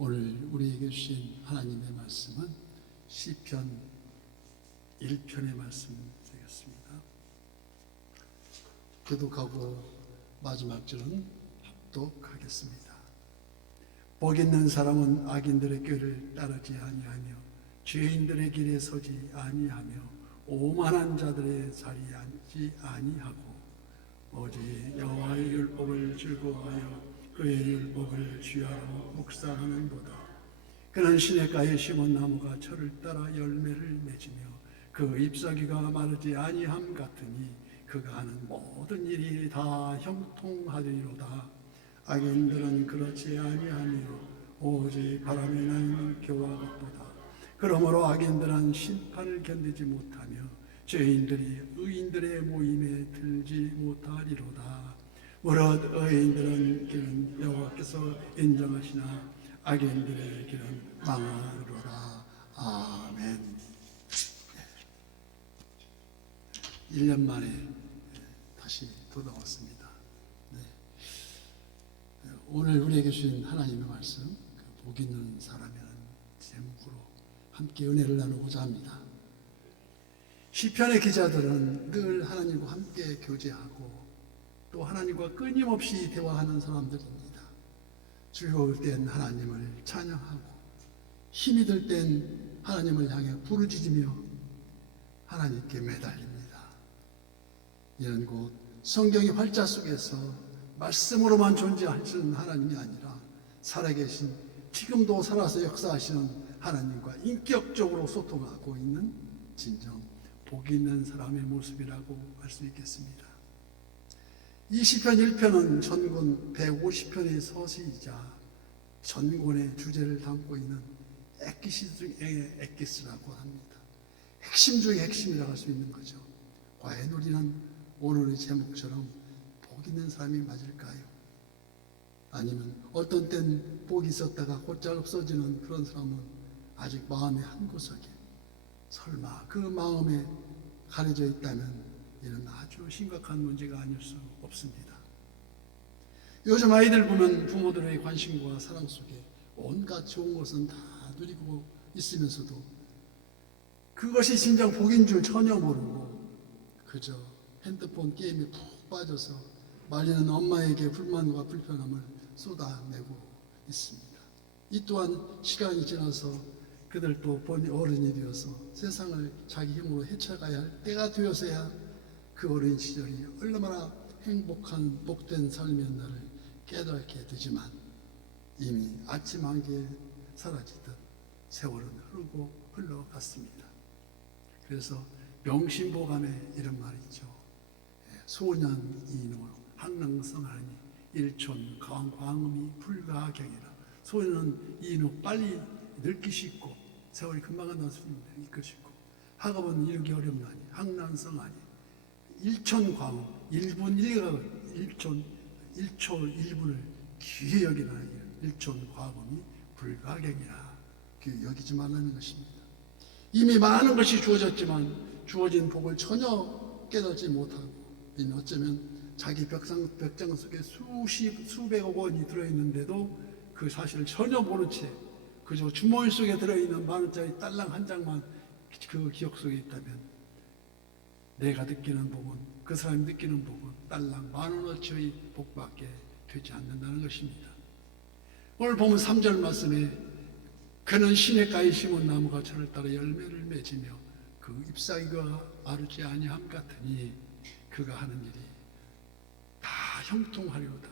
오늘 우리에게 주신 하나님의 말씀은 시편 1편의 말씀 되겠습니다. 교독하고 마지막 절은 합독하겠습니다. 복 있는 사람은 악인들의 꾀를 따르지 아니하며 죄인들의 길에 서지 아니하며 오만한 자들의 자리에 앉지 아니하고 오직 여호와의 율법을 즐거워하여 그의 율법을 주야로 묵상하는도다. 그는 시냇가에 심은 나무가 철을 따라 열매를 맺으며 그 잎사귀가 마르지 아니함 같으니 그가 하는 모든 일이 다 형통하리로다. 악인들은 그렇지 아니하며 오직 바람에 나는 교와 같도다. 그러므로 악인들은 심판을 견디지 못하며 죄인들이 의인들의 모임에 들지 못하리로다. 무릇 의인들은 길은 여호와께서 인정하시나 악인들의 길은 망하리로다. 아멘. 1년 만에 다시 돌아왔습니다. 오늘 우리에게 주신 하나님의 말씀, 복 있는 사람이라는 제목으로 함께 은혜를 나누고자 합니다. 시편의 기자들은 늘 하나님과 함께 교제하고 또 하나님과 끊임없이 대화하는 사람들입니다. 즐거울 땐 하나님을 찬양하고 힘이 들 땐 하나님을 향해 부르짖으며 하나님께 매달립니다. 이런 곳 성경의 활자 속에서 말씀으로만 존재하시는 하나님이 아니라 살아계신 지금도 살아서 역사하시는 하나님과 인격적으로 소통하고 있는 진정 복 있는 사람의 모습이라고 할 수 있겠습니다. 이 시편 1편은 전권 150편의 서시이자 전권의 주제를 담고 있는 엑기시 중의 엑기스라고 합니다. 핵심 중의 핵심이라고 할 수 있는 거죠. 과연 우리는 오늘의 제목처럼 복 있는 사람이 맞을까요? 아니면 어떤 땐 복이 있었다가 곧잘 없어지는 그런 사람은 아직 마음의 한구석에 설마 그 마음에 가려져 있다면 이는 아주 심각한 문제가 아닐 수 없습니다. 요즘 아이들 보면 부모들의 관심과 사랑 속에 온갖 좋은 것은 다 누리고 있으면서도 그것이 진정 복인 줄 전혀 모르고 그저 핸드폰 게임에 푹 빠져서 말리는 엄마에게 불만과 불편함을 쏟아내고 있습니다. 이 또한 시간이 지나서 그들도 어른이 되어서 세상을 자기 힘으로 헤쳐가야 할 때가 되어서야 그 어린 시절이 얼마나 행복한 복된 삶이었나를 깨닫게 되지만 이미 아침 안개에 사라지듯 세월은 흘러갔습니다. 그래서 명심보감에 이런 말이 있죠. 소년 이노 항랑성하니 일촌 광음이 불가경이라. 소년은 이노 빨리 늙기 쉽고 세월이 금방 간다는 소리입니다. 늙기 쉽고 학업은 이루기 어렵나니 항랑성하니 일촌광음 1분 1촌 1초 1분을 귀히 여기나 일촌광음이 불가경이라. 귀히 여기지 말라는 것입니다. 이미 많은 것이 주어졌지만 주어진 복을 전혀 깨닫지 못하고 어쩌면 자기 벽장 속에 수백억 원이 들어있는데도 그 사실을 전혀 모른 채 그저 주머니 속에 들어있는 만원짜리 딸랑 한 장만 그 기억 속에 있다면 내가 느끼는 복은 그 사람이 느끼는 복은 딸랑 만원어치의 복밖에 되지 않는다는 것입니다. 오늘 보면 3절 말씀에 그는 시냇가에 심은 나무가 철을 따라 열매를 맺으며 그 잎사귀가 마르지 아니함 같으니 그가 하는 일이 다 형통하리로다.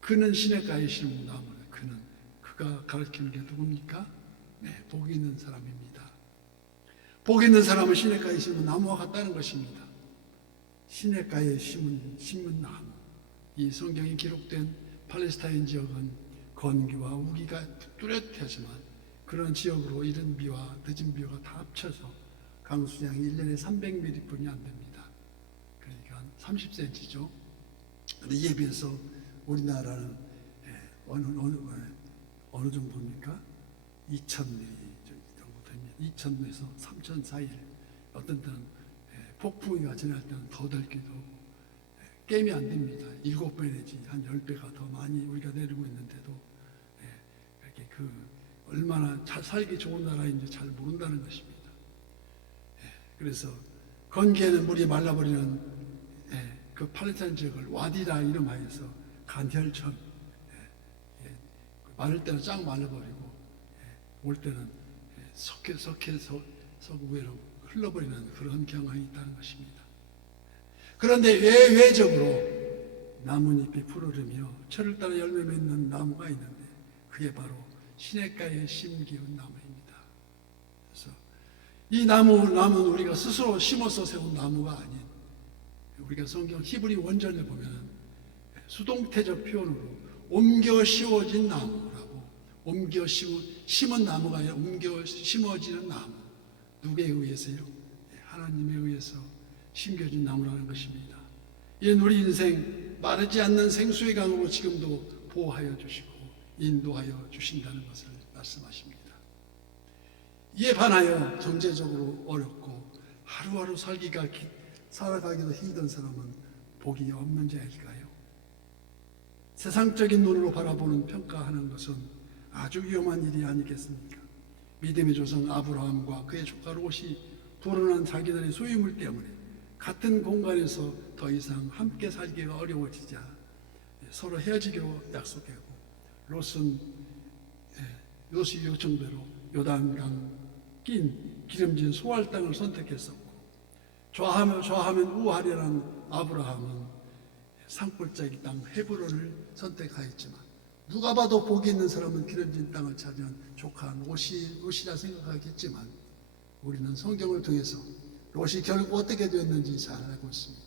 그는 시냇가에 심은 나무다. 그가 가르치는 게 누굽니까? 네, 복 있는 사람입니다. 복 있는 사람은 시냇가에 심은 나무와 같다는 것입니다. 시냇가에 심은 나무. 이 성경이 기록된 팔레스타인 지역은 건기와 우기가 뚜렷하지만 그런 지역으로 이른 비와 늦은 비가 다 합쳐서 강수량이 1년에 300mm 뿐이 안 됩니다. 그러니까 30cm죠. 이에 비해서 우리나라는 어느 정도입니까? 2000mm 정도 됩니다. 2000에서 3000 사이. 어떤 때는 폭풍이가 지날 때는 더 덜기도 하고 게임이 안 됩니다. 7배 내지 한 10배가 더 많이 우리가 내리고 있는데도 잘 살기 좋은 나라인지 잘 모른다는 것입니다. 그래서 건기에는 물이 말라버리는 그 팔레스타인 지역을 와디라 이름하여서 간혈천, 마를 때는 쫙 말라버리고 올 때는 석회로 흘러버리는 그런 경향이 있다는 것입니다. 그런데 외적으로 나뭇잎이 푸르르며 철을 따라 열매 맺는 나무가 있는데 그게 바로 시냇가에 심기운 나무입니다. 그래서 이 나무는 우리가 스스로 심어서 세운 나무가 아닌, 우리가 성경 히브리 원전을 보면 수동태적 표현으로 옮겨 씌워진 나무라고, 옮겨 심은 나무가 아니라 옮겨 심어지는 나무. 누구에 의해서요? 하나님에 의해서 심겨진 나무라는 것입니다. 이는 우리 인생 마르지 않는 생수의 강으로 지금도 보호하여 주시고 인도하여 주신다는 것을 말씀하십니다. 이에 반하여 경제적으로 어렵고 하루하루 살아가기도 힘든 사람은 복이 없는 자일까요? 세상적인 눈으로 바라보는 평가하는 것은 아주 위험한 일이 아니겠습니까? 믿음의 조상 아브라함과 그의 조카 롯이 불어난 자기들의 소유물 때문에 같은 공간에서 더 이상 함께 살기가 어려워지자 서로 헤어지기로 약속하고 롯이 요청대로 요단강 낀 기름진 소알 땅을 선택했었고 좌하면 우하리라는 아브라함은 산골짜기 땅 헤브론을 선택하였지만 누가 봐도 복이 있는 사람은 기름진 땅을 차지한 조카 롯이라 생각하겠지만 우리는 성경을 통해서 롯이 결국 어떻게 되었는지 잘 알고 있습니다.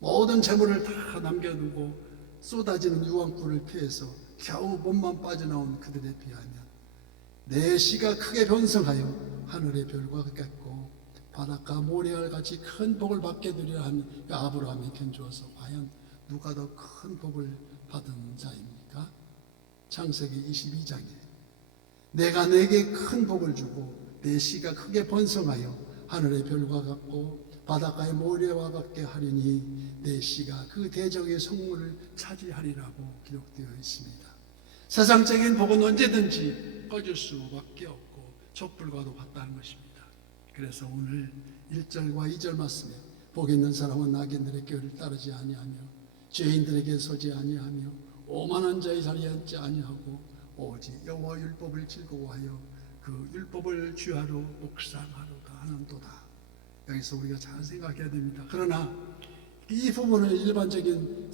모든 재물을 다 남겨두고 쏟아지는 유황불을 피해서 겨우 몸만 빠져나온 그들에 비하면 내 씨가 크게 번성하여 하늘의 별과 같고 바닷가 모래알 같이 큰 복을 받게 되리라 하는 아브라함이 견주어서 과연 누가 더 큰 복을 받은 자입니까? 창세기 22장에 내가 내게 큰 복을 주고 내 씨가 크게 번성하여 하늘의 별과 같고 바닷가의 모래와 같게 하리니 내 씨가 그 대적의 성물을 차지하리라고 기록되어 있습니다. 세상적인 복은 언제든지 꺼질 수밖에 없고 촛불과도 같다는 것입니다. 그래서 오늘 1절과 2절 말씀에 복 있는 사람은 악인들의 꾀를 따르지 아니하며 죄인들에게 서지 아니하며 오만한 자의 자리에 앉지 아니하고 오직 여호와 율법을 즐거워하여 그 율법을 주야로 묵상하로다 하는도다. 여기서 우리가 잘 생각해야 됩니다. 그러나 이 부분을 일반적인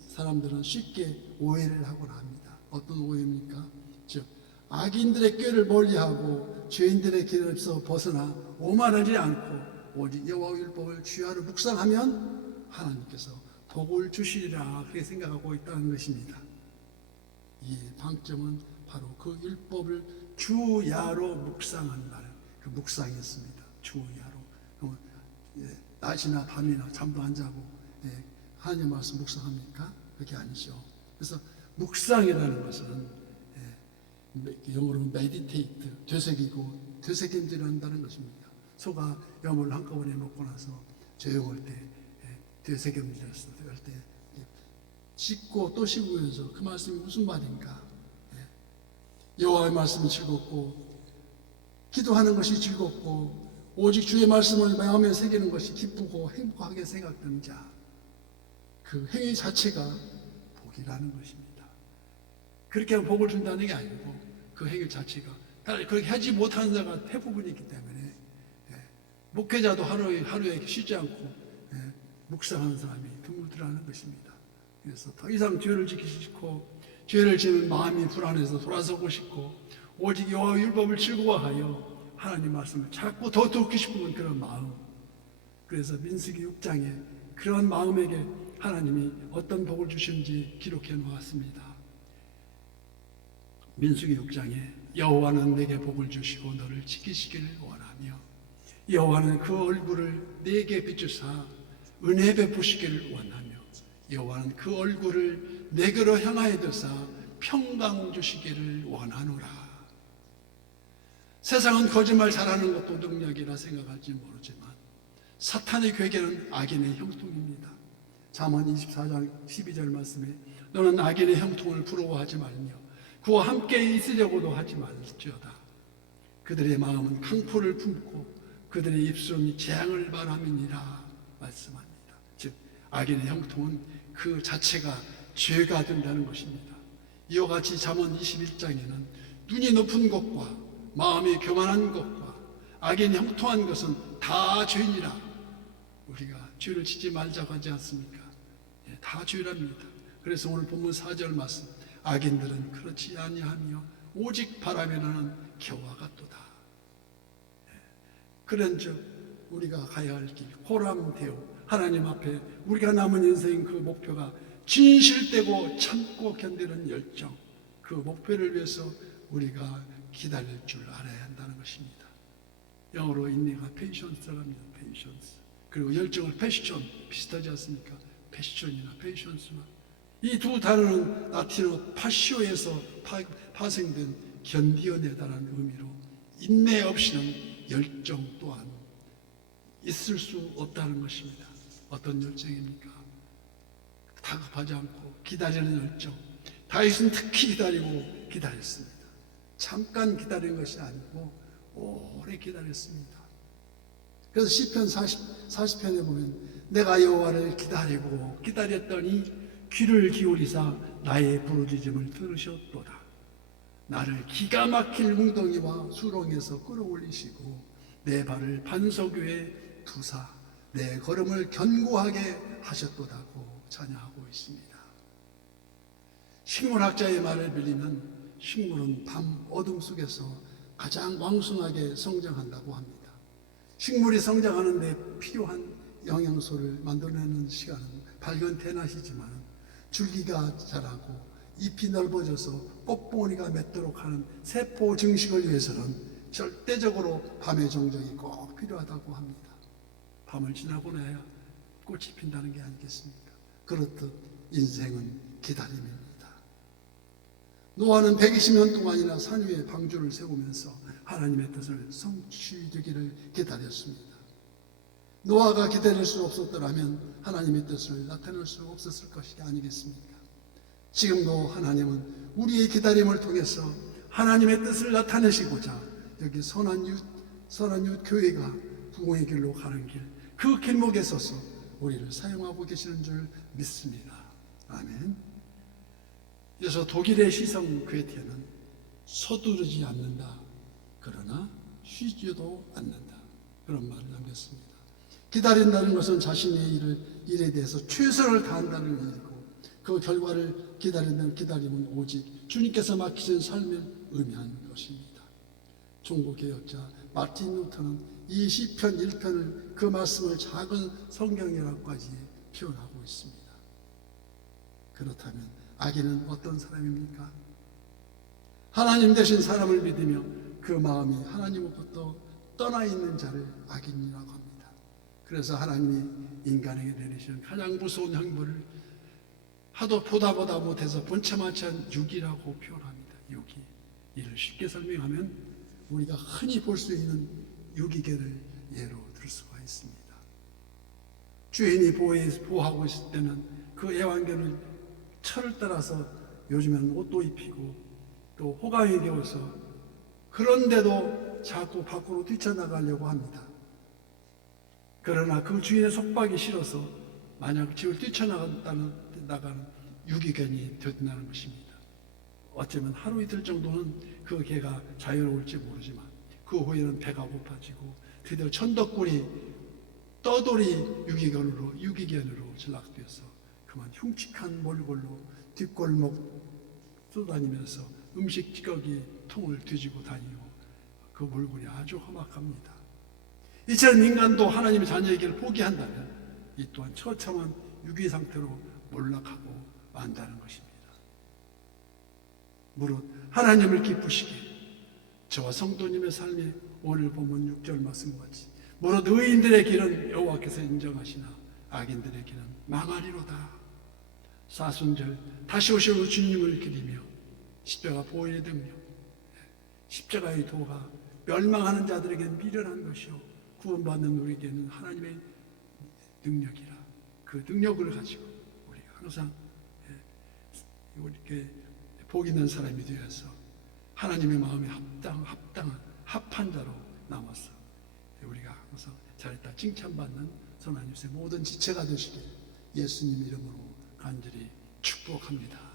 사람들은 쉽게 오해를 하곤 합니다. 어떤 오해입니까? 즉 악인들의 꾀를 멀리하고 죄인들의 길에서 벗어나 오만하지 않고 오직 여호와 율법을 주야로 묵상하면 하나님께서 복을 주시리라 그렇게 생각하고 있다는 것입니다. 이 방점은 바로 그 율법을 주야로 묵상한다는 그 묵상이었습니다. 주야로. 낮이나 밤이나 잠도 안 자고 하나님 말씀 묵상합니까? 그게 아니죠. 그래서 묵상이라는 것은 영어로는 meditate, 되새김질한다는 것입니다. 소가 염을 한꺼번에 먹고 나서 조용할 때 되새김질했을 때 씻고 또 씻으면서 그 말씀이 무슨 말인가? 여호와의 말씀이 즐겁고 기도하는 것이 즐겁고 오직 주의 말씀을 마음에 새기는 것이 기쁘고 행복하게 생각되는 자, 그 행위 자체가 복이라는 것입니다. 그렇게 하면 복을 준다는 게 아니고 그 행위 자체가 그렇게 하지 못하는 자가 대부분이기 때문에 목회자도 하루에 쉬지 않고 묵상하는 사람이 드물더라는 것입니다. 그래서 더 이상 죄를 지키기 싫고 죄를 지으면 마음이 불안해서 돌아서고 싶고 오직 여호와 율법을 즐거워하여 하나님 말씀을 자꾸 더 듣고 싶은 그런 마음. 그래서 민수기 6장에 그런 마음에게 하나님이 어떤 복을 주시는지 기록해 놓았습니다. 민수기 6장에 여호와는 내게 복을 주시고 너를 지키시기를 원하며 여호와는 그 얼굴을 내게 비추사 은혜 베푸시기를 원하며 여호와는 그 얼굴을 내게로 향하여 드사 평강 주시기를 원하노라. 세상은 거짓말 잘하는 것도 능력이라 생각할지 모르지만 사탄의 괴계는 악인의 형통입니다. 잠언 24장 12절 말씀에 너는 악인의 형통을 부러워하지 말며 그와 함께 있으려고도 하지 말지어다. 그들의 마음은 강포를 품고 그들의 입술은 재앙을 바람이니라 말씀합니다. 즉 악인의 형통은 그 자체가 죄가 된다는 것입니다. 이와 같이 잠언 21장에는 눈이 높은 것과 마음이 교만한 것과 악인 형통한 것은 다 죄니라. 우리가 죄를 짓지 말자고 하지 않습니까? 다 죄랍니다. 그래서 오늘 본문 4절 말씀, 악인들은 그렇지 아니하며 오직 바람에 나는 겨와 같도다. 그런즉 우리가 가야 할 길 호람되어 하나님 앞에 우리가 남은 인생 그 목표가 진실되고 참고 견디는 열정, 그 목표를 위해서 우리가 기다릴 줄 알아야 한다는 것입니다. 영어로 인내가 페이션스라고 합니다. 페이션스. 그리고 열정을 패션, 비슷하지 않습니까? 패션이나 페이션스나 이 두 단어는 라틴어 파시오에서 파생된 견디어내다라는 의미로 인내 없이는 열정 또한 있을 수 없다는 것입니다. 어떤 열정입니까? 다급하지 않고 기다리는 열정. 다윗은 특히 기다렸습니다. 잠깐 기다린 것이 아니고 오래 기다렸습니다. 그래서 시편 40편에 보면 내가 여호와를 기다리고 기다렸더니 귀를 기울이사 나의 부르짖음을 들으셨도다. 나를 기가 막힐 웅덩이와 수렁에서 끌어올리시고 내 발을 반석 위에 두사 내 걸음을 견고하게 하셨도다고 찬양하고 있습니다. 식물학자의 말을 빌리면 식물은 밤 어둠 속에서 가장 왕성하게 성장한다고 합니다. 식물이 성장하는 데 필요한 영양소를 만들어내는 시간은 밝은 대낮이지만 줄기가 자라고 잎이 넓어져서 꽃봉오리가 맺도록 하는 세포 증식을 위해서는 절대적으로 밤의 정적이 꼭 필요하다고 합니다. 밤을 지나고 나야 꽃이 핀다는 게 아니겠습니까? 그렇듯 인생은 기다림입니다. 노아는 120년 동안이나 산 위에 방주를 세우면서 하나님의 뜻을 성취되기를 기다렸습니다. 노아가 기다릴 수 없었더라면 하나님의 뜻을 나타낼 수 없었을 것이 아니겠습니까? 지금도 하나님은 우리의 기다림을 통해서 하나님의 뜻을 나타내시고자 여기 선한 윷 교회가 부흥의 길로 가는 길, 그 길목에 서서 우리를 사용하고 계시는 줄 믿습니다. 아멘. 그래서 독일의 시성 괴테는 서두르지 않는다. 그러나 쉬지도 않는다. 그런 말을 남겼습니다. 기다린다는 것은 자신의 일에 대해서 최선을 다한다는 의미이고 그 결과를 기다린다는 기다림은 오직 주님께서 맡기신 삶을 의미하는 것입니다. 종교개혁자 마틴 루터는 이 시편 1편을 그 말씀을 작은 성경이라고까지 표현하고 있습니다. 그렇다면 악인은 어떤 사람입니까? 하나님 되신 사람을 믿으며 그 마음이 하나님으로부터 떠나 있는 자를 악인이라고 합니다. 그래서 하나님이 인간에게 내리시는 가장 무서운 형벌을 하도 보다 못해서 본체마치 한 육이라고 표현합니다. 육이. 이를 쉽게 설명하면 우리가 흔히 볼 수 있는 유기견을 예로 들 수가 있습니다. 주인이 보호하고 있을 때는 그 애완견을 철을 따라서 요즘에는 옷도 입히고 또 호강에 겨워서 그런데도 자꾸 밖으로 뛰쳐나가려고 합니다. 그러나 그 주인의 속박이 싫어서 만약 집을 뛰쳐나가는 유기견이 된다는 것입니다. 어쩌면 하루 이틀 정도는 그 개가 자유로울지 모르지만 그 후에는 배가 고파지고 드디어 천덕골이 떠돌이 유기견으로 전락되어서 그만 흉측한 몰골로 뒷골목 쏘다니면서 음식 찌꺼기 통을 뒤지고 다니고 그 몰골이 아주 험악합니다. 이처럼 인간도 하나님의 자녀에게를 포기한다면 이 또한 처참한 유기 상태로 몰락하고 만다는 것입니다. 무릇 하나님을 기쁘시게 저와 성도님의 삶이 오늘 본문 6절 말씀같이 무릇 의인들의 길은 여호와께서 인정하시나 악인들의 길은 망하리로다. 사순절 다시 오실 주님을 기리며 십자가 보혈의 능력, 십자가의 도가 멸망하는 자들에게는 미련한 것이요 구원받는 우리에게는 하나님의 능력이라. 그 능력을 가지고 우리가 항상 이렇게 복 있는 사람이 되어서 하나님의 마음에 합한 잘했다 칭찬받는 선한 뉴스의 모든 지체가 되시길 예수님 이름으로 간절히 축복합니다.